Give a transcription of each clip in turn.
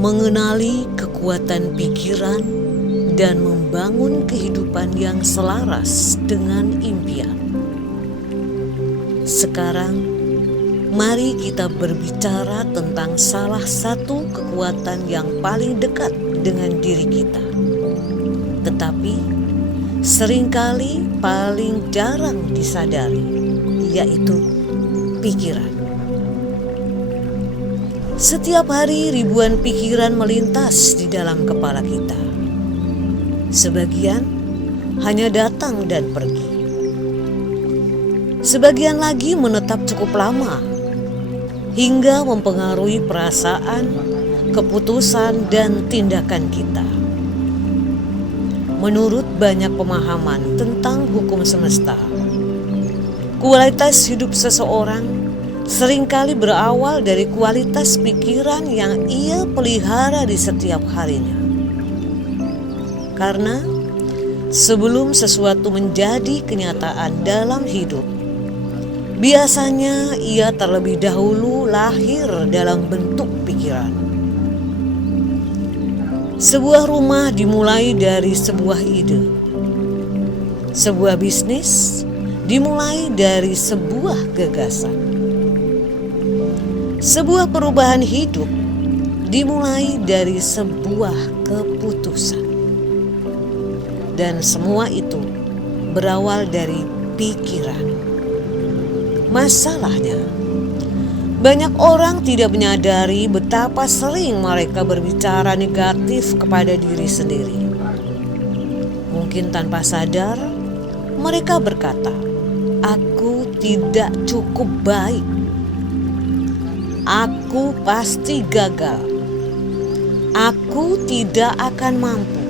mengenali kekuatan pikiran, dan membangun kehidupan yang selaras dengan impian. Sekarang, mari kita berbicara tentang salah satu kekuatan yang paling dekat dengan diri kita, tetapi seringkali paling jarang disadari, yaitu pikiran. Setiap hari ribuan pikiran melintas di dalam kepala kita. Sebagian hanya datang dan pergi. Sebagian lagi menetap cukup lama, hingga mempengaruhi perasaan, keputusan, dan tindakan kita. Menurut banyak pemahaman tentang hukum semesta, kualitas hidup seseorang seringkali berawal dari kualitas pikiran yang ia pelihara di setiap harinya. Karena sebelum sesuatu menjadi kenyataan dalam hidup, biasanya ia terlebih dahulu lahir dalam bentuk pikiran. Sebuah rumah dimulai dari sebuah ide. Sebuah bisnis dimulai dari sebuah gagasan. Sebuah perubahan hidup dimulai dari sebuah keputusan. Dan semua itu berawal dari pikiran. Masalahnya, banyak orang tidak menyadari betapa sering mereka berbicara negatif kepada diri sendiri. Mungkin tanpa sadar, mereka berkata, "Aku tidak cukup baik. Aku pasti gagal. Aku tidak akan mampu.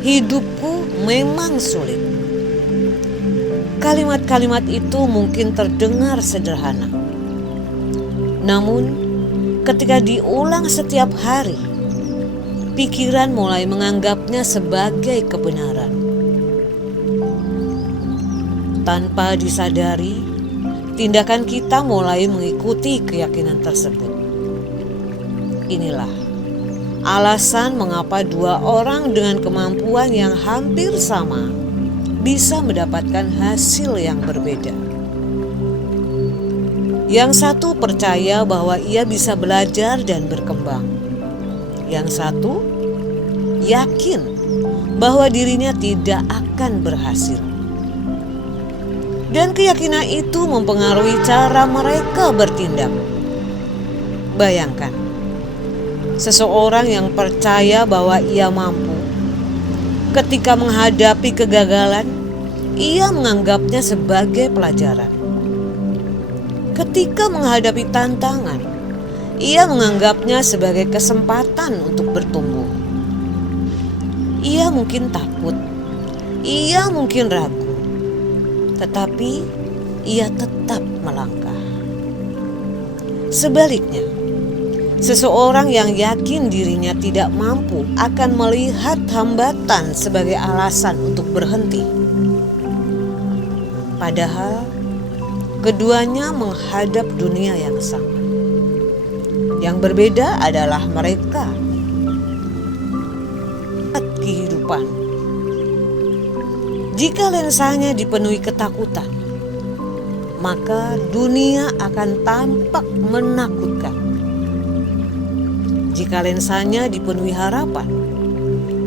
Hidupku memang sulit." Kalimat-kalimat itu mungkin terdengar sederhana. Namun, ketika diulang setiap hari, pikiran mulai menganggapnya sebagai kebenaran. Tanpa disadari, tindakan kita mulai mengikuti keyakinan tersebut. Inilah alasan mengapa dua orang dengan kemampuan yang hampir sama bisa mendapatkan hasil yang berbeda. Yang satu percaya bahwa ia bisa belajar dan berkembang. Yang satu yakin bahwa dirinya tidak akan berhasil. Dan keyakinan itu mempengaruhi cara mereka bertindak. Bayangkan, seseorang yang percaya bahwa ia mampu, ketika menghadapi kegagalan, ia menganggapnya sebagai pelajaran. Ketika menghadapi tantangan, ia menganggapnya sebagai kesempatan untuk bertumbuh. Ia mungkin takut, ia mungkin ragu, tetapi ia tetap melangkah. Sebaliknya, seseorang yang yakin dirinya tidak mampu akan melihat hambatan sebagai alasan untuk berhenti. Padahal keduanya menghadap dunia yang sama. Yang berbeda adalah mereka kehidupan. Jika lensanya dipenuhi ketakutan, maka dunia akan tampak menakutkan. Jika lensanya dipenuhi harapan,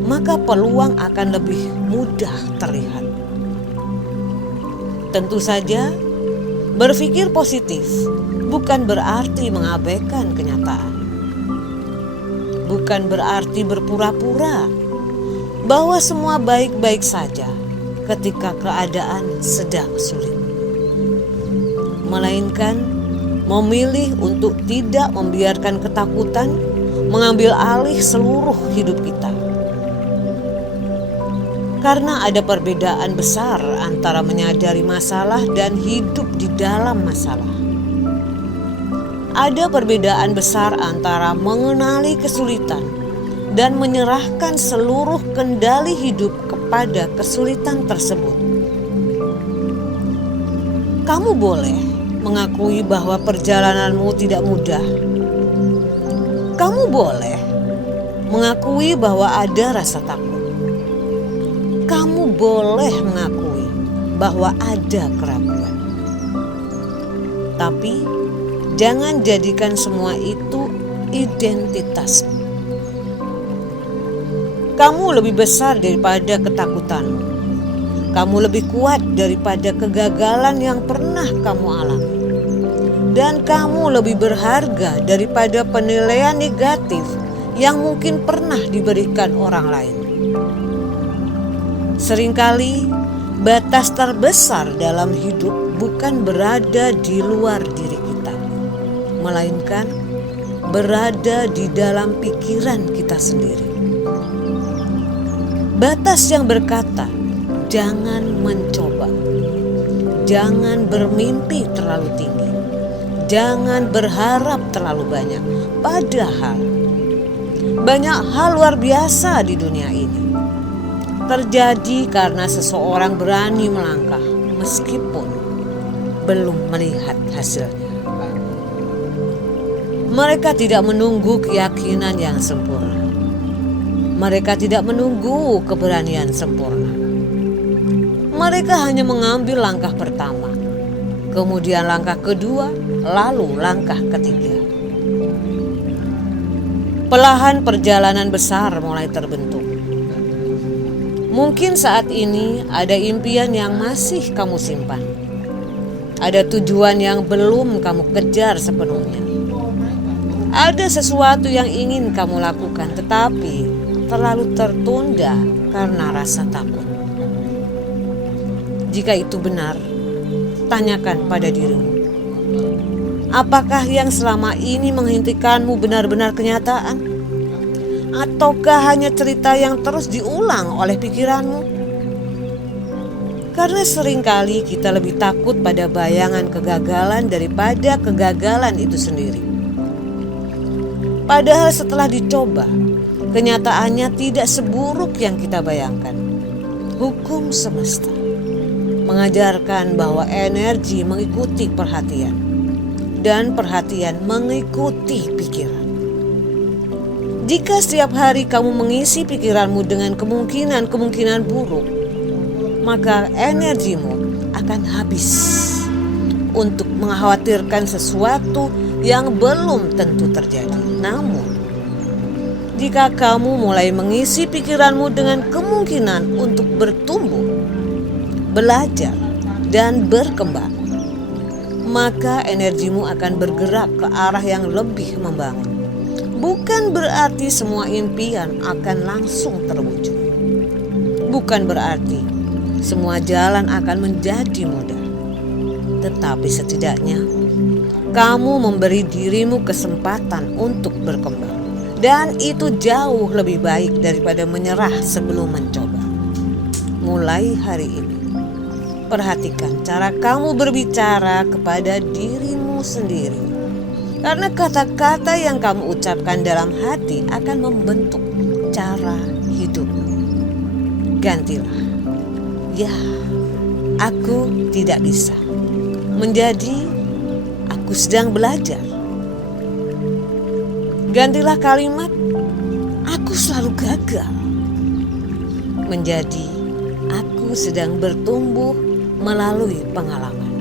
maka peluang akan lebih mudah terlihat. Tentu saja, berpikir positif bukan berarti mengabaikan kenyataan. Bukan berarti berpura-pura bahwa semua baik-baik saja ketika keadaan sedang sulit. Melainkan memilih untuk tidak membiarkan ketakutan mengambil alih seluruh hidup kita. Karena ada perbedaan besar antara menyadari masalah dan hidup di dalam masalah. Ada perbedaan besar antara mengenali kesulitan dan menyerahkan seluruh kendali hidup kepada kesulitan tersebut. Kamu boleh mengakui bahwa perjalananmu tidak mudah. Kamu boleh mengakui bahwa ada rasa takut. Kamu boleh mengakui bahwa ada keraguan. Tapi jangan jadikan semua itu identitasmu. Kamu lebih besar daripada ketakutanmu. Kamu lebih kuat daripada kegagalan yang pernah kamu alami. Dan kamu lebih berharga daripada penilaian negatif yang mungkin pernah diberikan orang lain. Seringkali batas terbesar dalam hidup bukan berada di luar diri kita, melainkan berada di dalam pikiran kita sendiri. Batas yang berkata, jangan mencoba, jangan bermimpi terlalu tinggi, jangan berharap terlalu banyak. Padahal banyak hal luar biasa di dunia ini terjadi karena seseorang berani melangkah meskipun belum melihat hasilnya. Mereka tidak menunggu keyakinan yang sempurna. Mereka tidak menunggu keberanian sempurna. Mereka hanya mengambil langkah pertama, kemudian langkah kedua, lalu langkah ketiga. Perlahan perjalanan besar mulai terbentuk. Mungkin saat ini ada impian yang masih kamu simpan. Ada tujuan yang belum kamu kejar sepenuhnya. Ada sesuatu yang ingin kamu lakukan tetapi terlalu tertunda karena rasa takut. Jika itu benar, tanyakan pada dirimu. Apakah yang selama ini menghentikanmu benar-benar kenyataan? Ataukah hanya cerita yang terus diulang oleh pikiranmu? Karena seringkali kita lebih takut pada bayangan kegagalan daripada kegagalan itu sendiri. Padahal setelah dicoba, kenyataannya tidak seburuk yang kita bayangkan. Hukum semesta mengajarkan bahwa energi mengikuti perhatian dan perhatian mengikuti pikiran. Jika setiap hari kamu mengisi pikiranmu dengan kemungkinan-kemungkinan buruk, maka energimu akan habis untuk mengkhawatirkan sesuatu yang belum tentu terjadi. Namun, jika kamu mulai mengisi pikiranmu dengan kemungkinan untuk bertumbuh, belajar, dan berkembang, maka energimu akan bergerak ke arah yang lebih membangun. Bukan berarti semua impian akan langsung terwujud. Bukan berarti semua jalan akan menjadi mudah. Tetapi setidaknya kamu memberi dirimu kesempatan untuk berkembang. Dan itu jauh lebih baik daripada menyerah sebelum mencoba. Mulai hari ini, perhatikan cara kamu berbicara kepada dirimu sendiri. Karena kata-kata yang kamu ucapkan dalam hati akan membentuk cara hidupmu. Gantilah, ya, aku tidak bisa, menjadi aku sedang belajar. Gantilah kalimat aku selalu gagal menjadi aku sedang bertumbuh melalui pengalaman.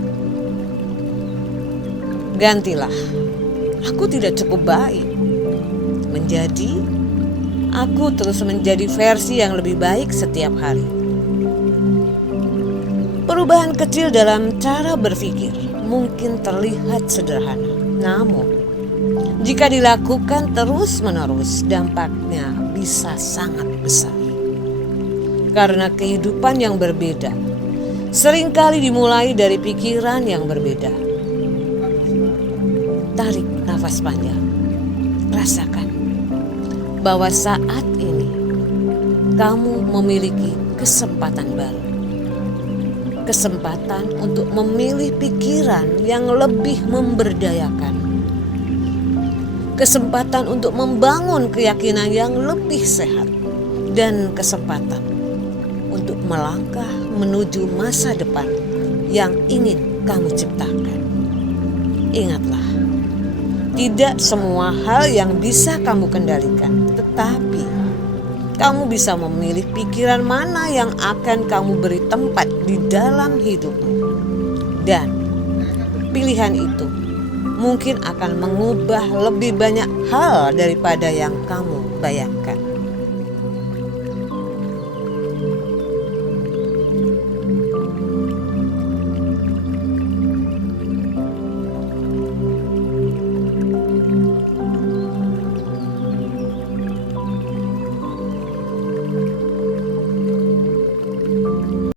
Gantilah aku tidak cukup baik menjadi aku terus menjadi versi yang lebih baik setiap hari. Perubahan kecil dalam cara berpikir mungkin terlihat sederhana, namun jika dilakukan terus-menerus, dampaknya bisa sangat besar. Karena kehidupan yang berbeda seringkali dimulai dari pikiran yang berbeda. Tarik nafas panjang. Rasakan bahwa saat ini kamu memiliki kesempatan baru. Kesempatan untuk memilih pikiran yang lebih memberdayakan. Kesempatan untuk membangun keyakinan yang lebih sehat, dan kesempatan untuk melangkah menuju masa depan yang ingin kamu ciptakan. Ingatlah, Tidak semua hal yang bisa kamu kendalikan, tetapi kamu bisa memilih pikiran mana yang akan kamu beri tempat di dalam hidupmu. Dan pilihan itu mungkin akan mengubah lebih banyak hal daripada yang kamu bayangkan.